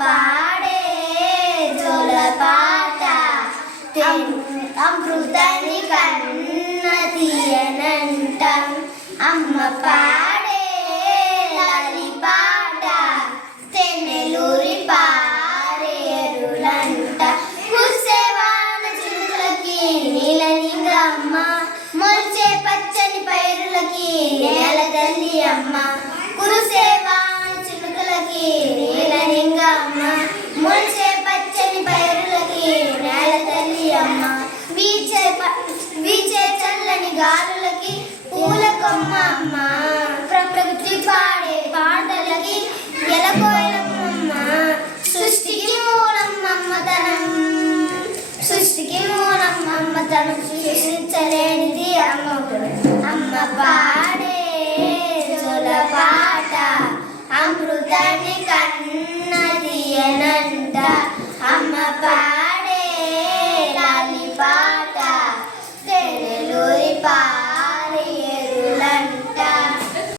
పాడే జోలపాట అమృతాన్ని కన్న తీయనంట అమ్మ పాడే లాలిపాట తెన్నెలూరి పారేరులంట కుసేవాన చిలుకలకి నీలనింగమ్మ మొల్చే పచ్చని పైరులకి నేల తల్లి అమ్మ కురుసేవాన చిలుకలకి నీలనింగమ్మ మొల్చే పచ్చని పైరులకి నేల తల్లి అమ్మ వీచే చల్లని గాలులకి పూల కొమ్మ అమ్మ ప్రకృతి పాడే పాటలకి ఎలకోయలమ్మ సృష్టికి మూలం అమ్మతనం సృష్టించలేనిది అమ్మ పాడే జోలపాట అమృతాన్ని కన్న తీయనంట అమ్మ పాడే